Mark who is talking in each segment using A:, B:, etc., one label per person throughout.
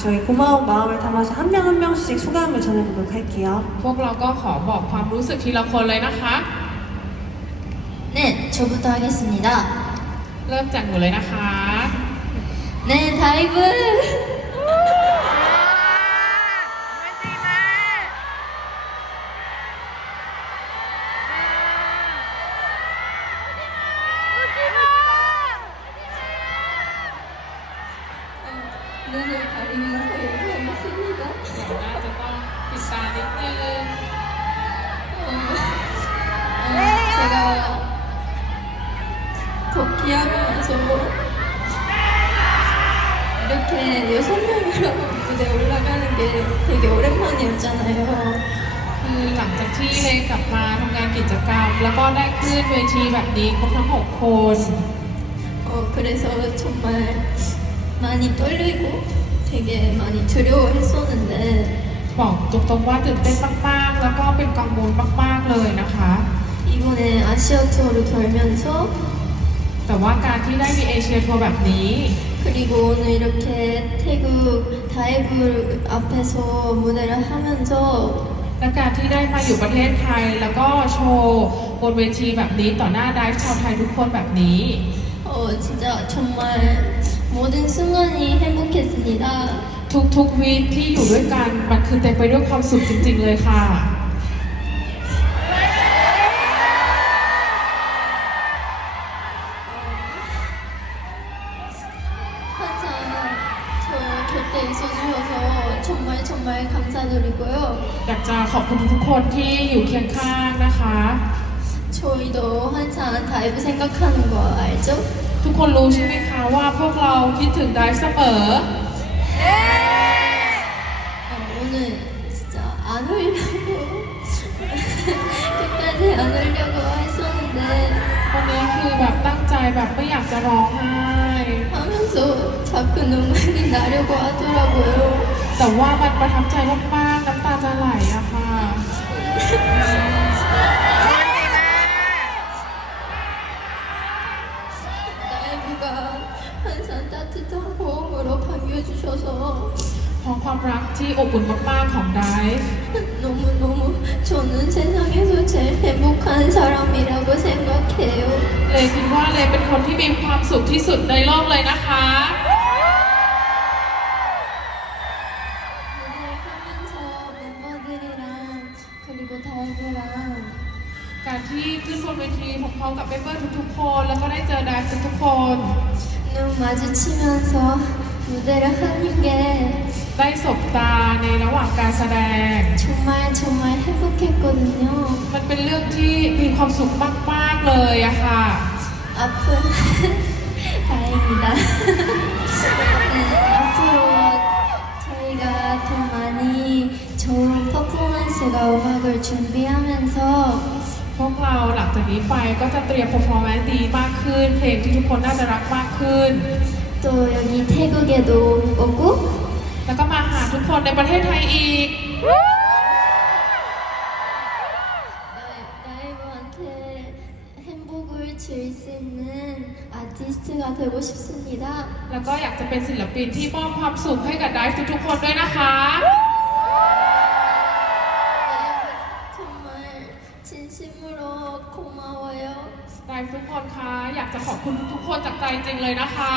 A: 저희 고마운 마음을 담아서 한 명 한 명씩 소감을 전해보도록 할게요.
B: พวกเราก็ขอบอกความรู้สึกทีละคนเลยนะคะ
C: 네, 저부터 하겠습니다.
B: เริ่มจากหนูเลยนะคะ
C: 네, 다이브. 눈을 가리면서 얘기하겠습니다.
B: น่าจะต้องปิดตานิดนึง
C: 어, 제가 복귀하면서 이렇게 여섯 명이라고 무대에 올라가는 게 되게 오랜만이었잖아요.
B: คือหลังจากที่เลกลับมาทำงานกิจกรรม แล้วก็ได้ขึ้นเวทีแบบนี้ครบทั้ง 6 คน
C: 어, 그래서 정말 많이 떨리고 되게 많이 두려워했었는데
B: บอกตรงๆว่าตื่นเต้นมากๆ แล้วก็เป็นกังวลมากๆเลยนะคะ
C: 이번에 아시아 투어를 돌면서
B: แต่ว่าการที่ได้มีเอเชียทัวร์แบบนี้
C: 그리고 오늘 이렇게 태국 다이브 앞에서 무대를 하면서
B: และการที่ได้มาอยู่ประเทศไทย แล้วก็โชว์บนเวทีแบบนี้ต่อหน้าไดฟ์ชาวไทยทุกคนแบบนี้
C: 어, 진짜 정말 모든 순간이 행복했습니다.
B: ทุกๆวีคที่อยู่ด้วยกัน มันคือเต็มไปด้วยความสุขจริง ๆ เลยค่ะ
C: 항상 저 곁에 있어주셔서 정말 정말 감사드리고요.
B: อยากจะขอบคุณทุกๆคนที่อยู่เคียงข้างนะคะ
C: 저희도 항상 다이브 생각하는 거 알죠?
B: ทุกคนรู้ใช่ไหมคะว่าพวกเราคิดถึงไดฟ์เสมอ
C: 어, 오늘 진짜 안 울려고 끝까지 안 울려고 했었는데
B: วันนี้คือแบบตั้งใจแบบไม่อยากจะร้องไห้
C: 하면서 자꾸 눈물이 나려고 하더라고요.
B: แต่ว่ามันประทับใจมากๆน้ำตาจะไหลอะค่ะ
C: 따뜻한 호응으로 반겨주셔서
B: เพราะความรักที่อบอุ่นมากๆของไดฟ์
C: 너무너무 저는 세상에서 제일 행복한 사람이라고 생각해요.
B: เลยคิดว่าเลยเป็นคนที่มีความสุขที่สุดในโลกเลยนะคะ ที่ขึ้นบนเวทีพร้อมๆกับเมมเบอร์ทุกๆคน แล้วก็ได้เจอไดฟ์ทุกๆคน
C: 눈 마주치면서 무대를 하는 게
B: ได้สบตาในระหว่างการแสดง
C: 정말 정말 행복했거든요.
B: มันเป็นเรื่องที่มีความสุขมากๆเลยอะค่ะ
C: 앞으로 다행이다. 네, 앞으로 저희가 더 많이 좋은 퍼포먼스가 음악을 준비하면서
B: พ วกเราหลังจากนี้ไปก็จะเตรียม performance ดีมากขึ้น เพลงที่ทุกคนน่าจะรักมากขึ้น
C: 또 여기 태국에도 오고
B: แล้วก็มาหาทุกคนในประเทศไทยอีก
C: 나- 라이브한테 행복을 줄 수 있는 아티스트가 되고 싶습니다.
B: แล้วก็อยากจะเป็นศิลปินที่มอบความสุขให้กับไดฟ์ทุกๆคนด้วยนะคะ คนคะ อยากจะขอบคุณทุกคนจากใจจริงเลยนะคะ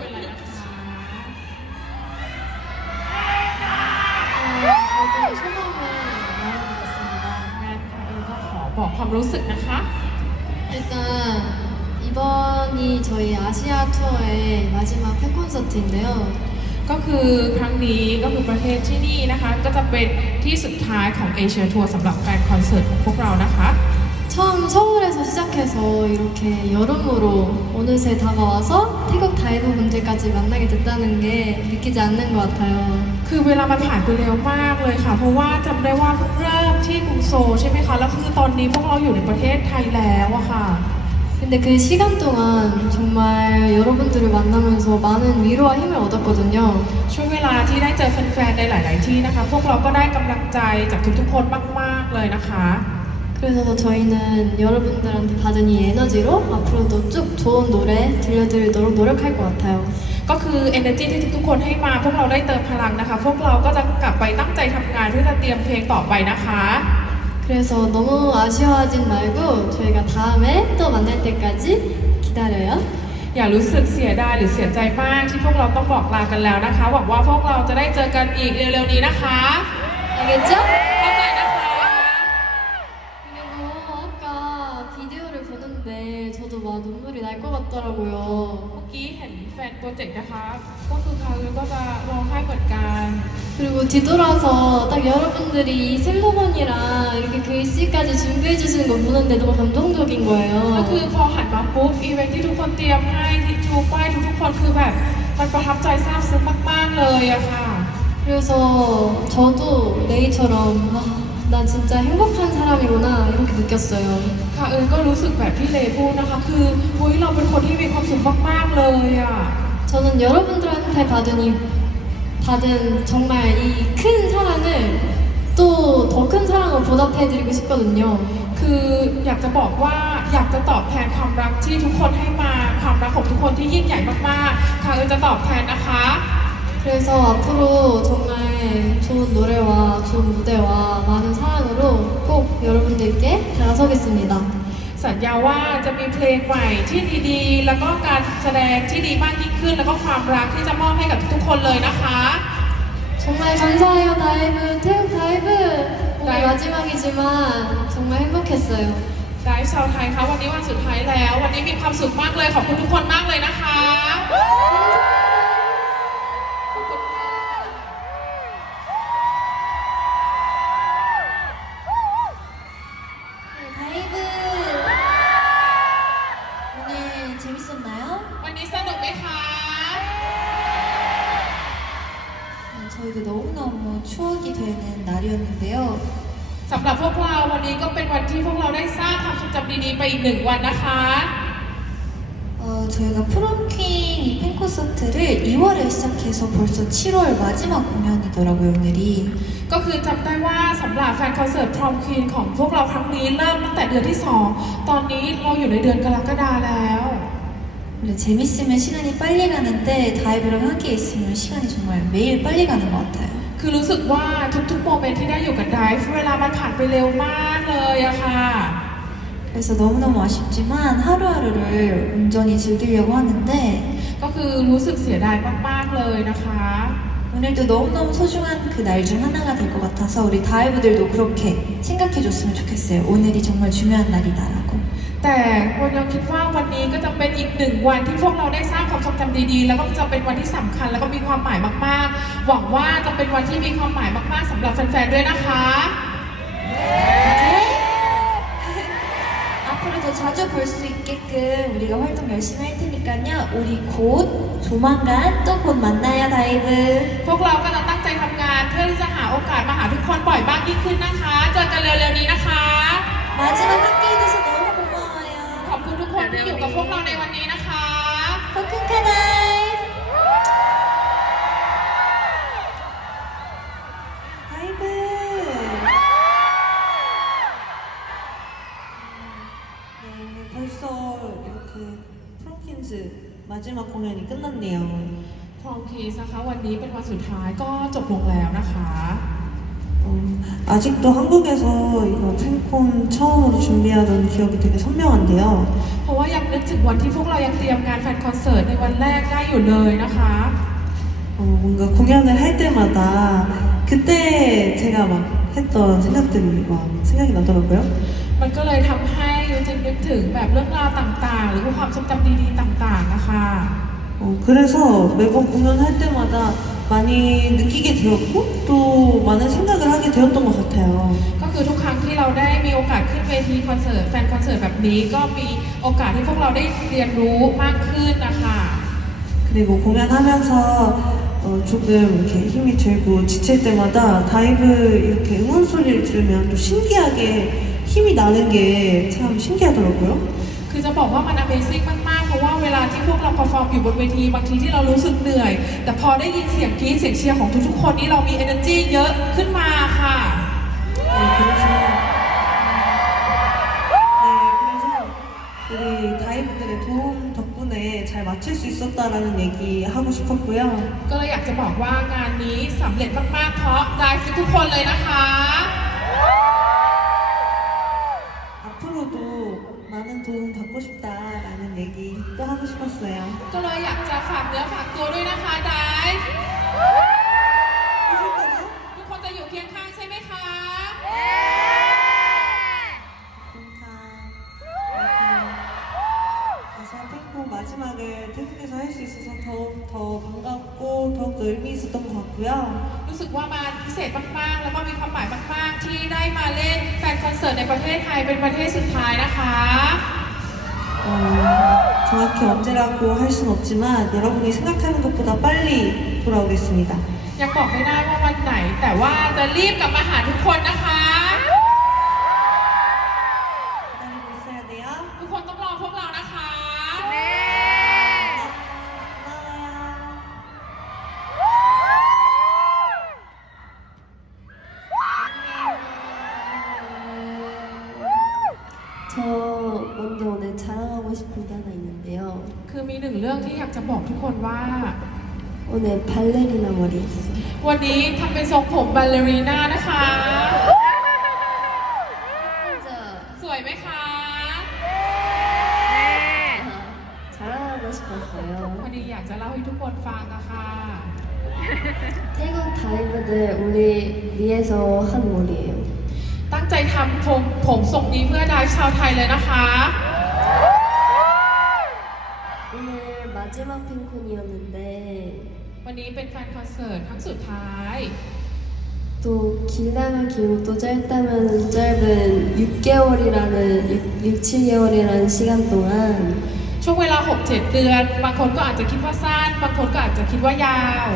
C: เป็นไรนะ
B: คะ
D: เอาเป็นชั่
B: วโมงเลยว่าจะซื้อบ้างงั้นค่ะเออก็ขอบอกความรู้สึกนะคะ
D: 일단 이번이 저희 아시아 투어의 마지막 팬콘서트인데요.
B: ก็คือครั้งนี้ก็คือประเทศที่นี่นะคะ ก็จะเป็นที่สุดท้ายของเอเชียทัวร์สำหรับแฟนคอนเสิร์ตของพวกเรานะคะ
D: 처음 서울에서 시작해서 이렇게 여름으로 어느새 다가와서 태국 다이버 분들까지 만나게 됐다는 게 믿기지 않는 것 같아요.
B: คือเวลามันผ่านไปเร็วมากเลยค่ะ เพราะว่าจำได้ว่าเพิ่งเริ่มที่กรุงโซลใช่ไหมคะ แล้วคือตอนนี้พวกเราอยู่ในประเทศไทยแล้วอะค่ะ
D: 근데 그 시간 동안 정말 여러분들을 만나면서 많은 위로와 힘을 얻었거든요.
B: ช่วงเวลาที่ได้เจอแฟนๆในหลาย ๆ ที่นะคะ พวกเราก็ได้กำลังใจจากทุกๆคนมาก ๆ เลยนะคะ
D: 그래서 저희는 여러분들한테 받은 이 에너지로 앞으로도 쭉 좋은 노래 들려드리도록 노력할 것 같아요.
B: ก็คือ energy ที่ทุกๆคนให้มา พวกเราได้เติมพลังนะคะ พวกเราก็จะกลับไปตั้งใจทำงานเพื่อจะเตรียมเพลงต่อไปนะคะ
D: 그래서 너무 아쉬워하진 말고 저희가 다음에 또 만날 때까지 기다려요.
B: อย่ารู้สึกเสียดายหรือเสียใจมากที่พวกเราต้องบอกลากันแล้วนะคะ หวังว่าพวกเราจะได้เจอกันอีกเร็ว ๆ นี้นะคะ
D: 알겠죠?
B: เข้าใจนะคะ
D: 그리고 아까 비디오를 보는데 저도 막 눈물이 날 것 같더라고요.
B: เมื่อกี้เห็นแฟนโปรเจกต์นะคะ ก็คือคารุก็จะร้องไห้เหมือนกัน
D: 그리고 뒤돌아서 딱 여러분들이 이 슬로건이랑 이렇게 글씨까지 준비해 주시는 거 보는데 너무 감동적인
B: ก็
D: 거예요.
B: คือพอหันมาปุ๊บอีเวนท์ที่ทุกคนเตรียมให้ที่ชูป้ายทุกๆคนคือแบบมันประทับใจซาบซึ้งมากๆเลยอะค่ะ
D: 그래서 저도 레이처럼 아, 나 진짜 행복한 사람이구나 이렇게 느꼈어요.
B: ค่ะเอิญก็รู้สึกแบบที่เลพูดนะคะ คือเฮ้ยเราเป็นคนที่มีความสุขมากๆเลยอะ
D: 저는 여러분들한테 받은 이 받은 정말 이 큰 사랑을 또 더 큰 사랑으로 보답해드리고 싶거든요.
B: คืออยากจะบอกว่าอยากจะตอบแทนความรักที่ทุกคนให้มาความรักของทุกคนที่ยิ่งใหญ่มากๆ ค่ะเอิญจะตอบแทนนะคะ
D: 그래서 앞으로 정말 좋은 노래와 좋은 무대와 많은 사랑으로 꼭 여러분들께 다가서겠습니다.
B: สัญญาว่าจะมีเพลงใหม่ที่ดีๆ แล้วก็การแสดงที่ดีมากยิ่งขึ้น แล้วก็ความรักที่จะมอบให้กับทุกๆคนเลยนะคะ
D: 정말 감사해요 다이브 태국 다이브 오늘
B: 다이브.
D: 마지막이지만 정말 행복했어요.
B: ไดฟ์ชาวไทยคะวันนี้วันสุดท้ายแล้ว วันนี้มีความสุขมากเลยขอบคุณทุกคนมากเลยนะคะ
D: 너무너무 추억이 되는 날이었는데요.
B: สำหรับพวกเราวันนี้ก็เป็นวันที่พวกเราได้สร้างความทรงจำดีๆไปอีกหนึ่งวันนะคะ
E: 어, 저희가 프롬퀸 이 팬콘서트를 2월에 시작해서 벌써 7월 마지막 공연이더라고요, 오늘이.
B: ก็คือจำได้ว่าสำหรับแฟนคอนเสิร์ตพรอมควีนของพวกเราครั้งนี้เริ่มตั้งแต่เดือนที่ 2 ตอนนี้เราอยู่ในเดือนกรกฎาแล้ว
E: 원래 재밌으면 시간이 빨리 가는데 다이브랑 함께 있으면 시간이 정말 매일 빨리 가는 것 같아요.
B: คือรู้สึกว่าทุกๆโมเมนต์ที่ได้อยู่กับไดฟ์เวลามันผ่านไปเร็วมากเลยอะค่ะ
E: 그래서 너무너무 아쉽지만 하루하루를 온전히 즐기려고 하는데
B: ก็คือรู้สึกเสียดายมากๆเลยนะคะ
E: 오늘도 너무너무 소중한 그 날 중 하나가 될 것 같아서 우리 다이브들도 그렇게 생각해줬으면 좋겠어요. 오늘이 정말 중요한 날이다라고.
B: แต่คนยังคิดว่าวันนี้ก็จะเป็นอีกหนึ่งวันที่พวกเราได้สร้างความทรงจำดีๆ แล้วก็จะเป็นวันที่สำคัญแล้วก็มีความหมายมากๆ หวังว่าจะเป็นวันที่มีความหมายมากๆสำหรับแฟนๆด้วยนะคะ
E: 앞으로 더 자주 볼 수 있게끔 우리가 활동 열심히 할 테니까요. 우리 곧 조만간 또 곧 만나요, 다이브.
B: พวกเราก็จะตั้งใจทำงานเพื่อที่จะหาโอกาสมาหาทุกคนบ่อยมากยิ่งขึ้นนะคะ เจอกันเร็วๆนี้นะคะ
E: 마지막 함께 해줘서
B: คุณทุกคนที่อยู่กับพวกเราในวันนี้นะคะ
E: 포크카 다이브.
A: 다이브. 네, 오늘 벌써 이렇게 프롬킨즈 마지막 공연이 끝났네요.
B: พรอมคีสนะคะวันนี้เป็นวันสุดท้ายก็จบลงแล้วนะคะ
A: 어, 아직도 한국에서 이거 팬콘 처음으로 준비하던 기억이 되게 선명한데요.
B: เพราะว่ายังนึกถึงวันที่พวกเรายังเตรียมงานแฟนคอนเสิร์ตในวันแรกได้อยู่เลยนะคะ
A: 어, 뭔가 공연을 할 때마다 그때 제가 막 했던 생각들이 막 생각이 나더라고요.
B: มันก็เลยทำให้ยูจินนึกถึงแบบเรื่องราวต่างๆ หรือว่าความทรงจำดีๆต่างๆนะคะ
A: 어, 그래서 매번 공연할 때마다 많이 느끼게 되었고 또 많은 생각을 하게 되었던 것 같아요.
B: ก็คือทุกครั้งที่เราได้มีโอกาสขึ้นเวทีคอนเสิร์ตแฟนคอนเสิร์ตแบบนี้ ก็มีโอกาสที่พวกเราได้เรียนรู้มากขึ้นนะคะ
A: 그리고 공연하면서 어, 조금 이렇게 힘이 들고 지칠 때마다 다이브 이렇게 응원 소리를 들으면 또 신기하게 힘이 나는 게 참 신기하더라고요.
B: คือจะบอกว่ามัน Amazing มากๆ เพราะว่าเวลาที่พวกเรา perform อยู่บนเวทีบางทีที่เรารู้สึกเหนื่อย แต่พอได้ยินเสียงกรี๊ดเสียงเชียร์ของทุกๆ คนนี่เรามี energy เยอะขึ้นมาค่ะ
A: 네, 그래서 네, 그래서 우리 다이브들의 도움 덕분에 잘 마칠 수 있었다라는 얘기 하고 싶었고요.
B: ก็เลยอยากจะบอกว่างานนี้สำเร็จมากๆ เพราะได้ทุกๆคนเลยนะคะ
A: 많은 도움 받고 싶다라는 얘기 또 하고 싶었어요.
B: ก็เลยอยากจะฝากเนื้อฝากตัวด้วยนะคะได้
A: 해 마지막을 태국에서 할 수 있어서 더욱 더 반갑고 더욱 더 의미 있었던 것 같고요.
B: รู้สึกว่ามันพิเศษมากๆ แล้วก็มีความหมายมากๆ ที่ได้มาเล่นแฟนคอนเสิร์ตในประเทศไทยเป็นประเทศสุดท้ายนะคะ
A: 어, 정확히 언제라고 할 순 없지만 여러분이 생각하는 것보다 빨리 돌아오겠습니다.
B: ยังบอกไม่ได้ว่าวันไหน แต่ว่าจะรีบกลับมาหาทุกคนนะคะ องที่อยากจะบอกทุกคนว่า
F: 오늘 발레리나 머리 했어요.
B: วันนี้ทำเป็นทรงผมบัลเลรีน่านะคะ
F: 진짜
B: สวยไหมคะ
F: 자랑하고 싶었어요.
B: พอดีอยากจะเล่าให้ทุกคนฟังอะค่ะ
F: 태국 다이브들 우리 위해서 한 머리예요.
B: ตั้งใจทำผมผมทรงนี้เพื่อดายชาวไทยเลยนะคะ เป็นแฟนคอนเสิร์ตครั้งสุดท้าย
F: 또 길다면 길고 또 짧다면 짧은 6개월이라는 6, 6 7개월이라는 시간 동안
B: ช่วงเวลา 6-7 เดือน บางคนก็อาจจะคิดว่าสั้น บางคนก็อาจจะคิดว่ายาว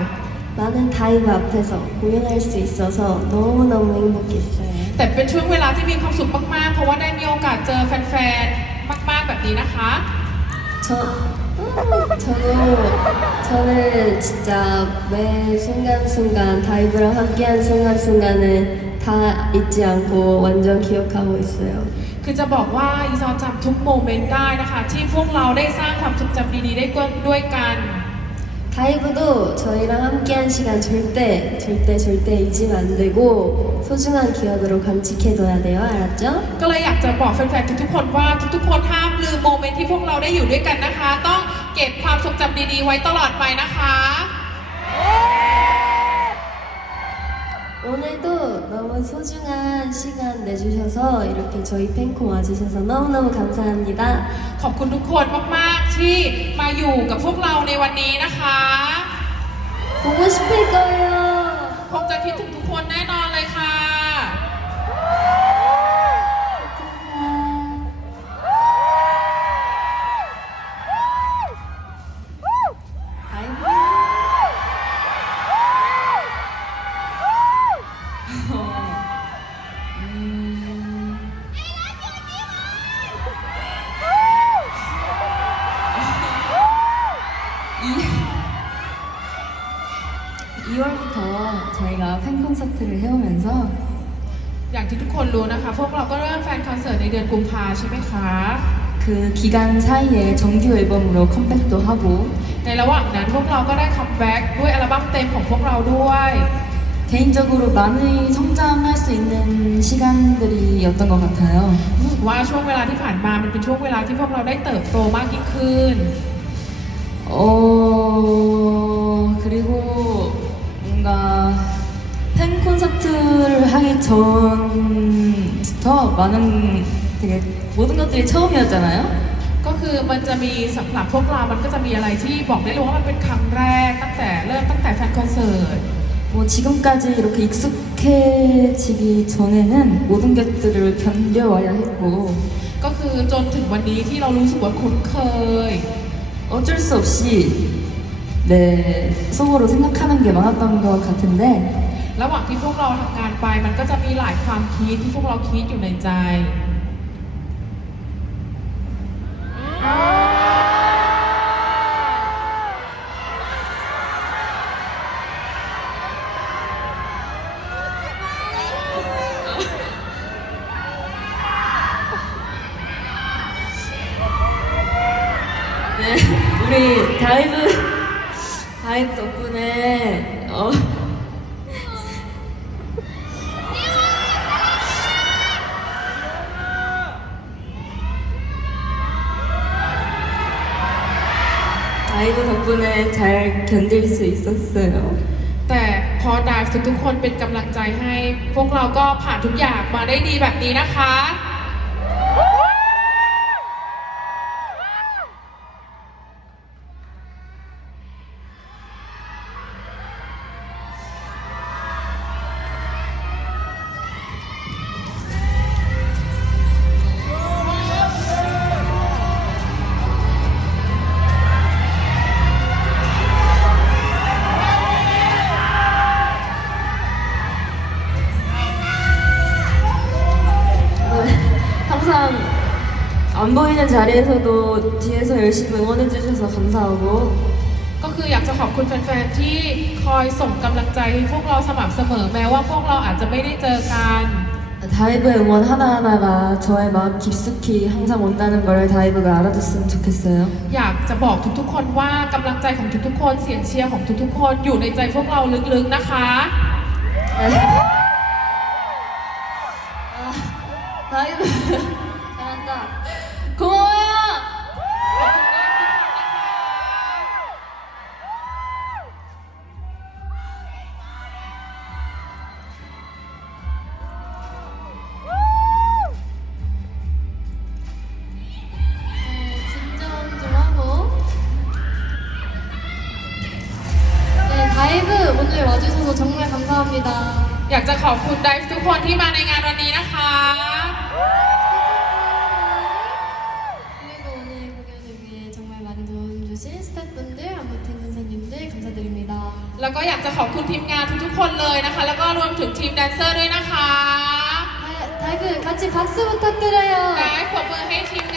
F: 많은 다이브 앞에서 공연할 수 있어서 너무너무 행복했어요.
B: แต่เป็นช่วงเวลาที่มีความสุขมากๆ เพราะว่าได้มีโอกาสเจอแฟนๆ มากๆ แบบนี้นะคะ
F: 저, 음, 저도, 저는 진짜 매 순간순간 다이브랑 함께한 순간순간을 다 잊지 않고 완전 기억하고 있어요.
B: คือจะบอกว่าอีซอจำทุกโมเมนต์ได้นะคะ ที่พวกเราได้สร้างความทรงจำดีๆ ได้ด้วยกัน
F: 다이브도 저희랑 함께한 시간 절대, 절대, 절대 잊으면 안 되고 소중한 기억으로 간직해둬야 돼요. 알았죠?
B: ก็เลยอยากจะบอกแฟนๆ ทุกๆ คนว่าทุกๆ คนห้ามลืมโมเมนต์ที่พวกเราได้อยู่ด้วยกันนะคะ ต้อง เก็บความทรงจำดีๆ ไว้ตลอดไปนะคะ
F: 오늘도 너무 소중한 시간 내주셔서 이렇게 저희 팬콘 와주셔서 너무너무 감사합니다.
B: ขอบคุณทุกคนมากๆ ที่มาอยู่กับพวกเราในวันนี้นะคะ
F: 보고 싶을 거예요.
B: คงจะคิดถึงทุกคนแน่น
G: 그 기간 사이에 정규 앨범으로 컴백도 하고
B: ในระหว่างนั้นพวกเราก็ได้คัมแบ็กด้วยอัลบั้มเต็มของพวกเราด้วย
G: 개인적으로 많이 성장할 수 있는 시간들이었던 것 같아요.
B: รู้สึกว่าช่วงเวลาที่ผ่านมามันเป็นช่วงเวลาที่พวกเราได้เติบโตมากยิ่งขึ้น
G: 어, 그리고 뭔가 팬 콘서트를 하기 전부터 많은 되게 모든 것들이 처음이었잖아요.
B: ก็คือมันจะมีสำหรับพวกเรา มันก็จะมีอะไรที่บอกได้เลยว่ามันเป็นครั้งแรกตั้งแต่เริ่มตั้งแต่แฟนคอนเสิร์ต
G: 뭐 지금까지 이렇게 익숙해지기 전에는 모든 것들을 견뎌와야 했고
B: ก็คือจนถึงวันนี้ที่เรารู้สึกว่าคุ้นเคย
G: 어쩔 수 없이 네 속으로 생각하는 게 많았던 것 같은데
B: ระหว่างที่พวกเราทำงานไป มันก็จะมีหลายความคิดที่พวกเราคิดอยู่ในใจ
G: 네 우리 다이브 다이브 덕분에 어 다이브 덕분에 잘 견딜 수 있었어요.
B: แต่พอดาทุกทุกๆคนเป็นกำลังใจให้ พวกเราก็ผ่านทุกอย่างมาได้ดีแบบนี้นะคะ
G: 안 보이는 자리에서도 뒤에서 열심히 응원해 주셔서 감사하고
B: ก็คืออยากจะขอบคุณแฟนๆที่คอยส่งกำลังใจให้พวกเราสม่ำเสมอแม้ว่าพวกเราอาจจะไม่ได้เจอกัน
G: 다이브의 응원 하나하나가 저의 마음 깊숙이 항상 온다는 걸 다이브가 알아줬으면 좋겠어요.
B: อยากจะบอกทุกๆคนว่ากำลังใจของทุกๆคนเสียงเชียร์ของทุกๆคนอยู่ในใจพวกเราลึกๆนะคะ
G: 다이브
D: 합니다.
B: อยากจะขอบคุณไดฟ์ทุกคนที่มาในงานวันนี้นะคะ
D: 그리고 오늘 공연을 위해 정말 많이 도와주신 스태프분들, 안무팀 선생님들 감사드립니다.
B: แล้วก็อยากจะขอบคุณทีมงานทุกๆคนเลยนะคะ แล้วก็รวมถึงทีมแดนเซอร์ด้วยนะคะ
D: 다- 다이브 같이 박수 부탁드려요.
B: ได้ปรบมือให้ทีมงานและ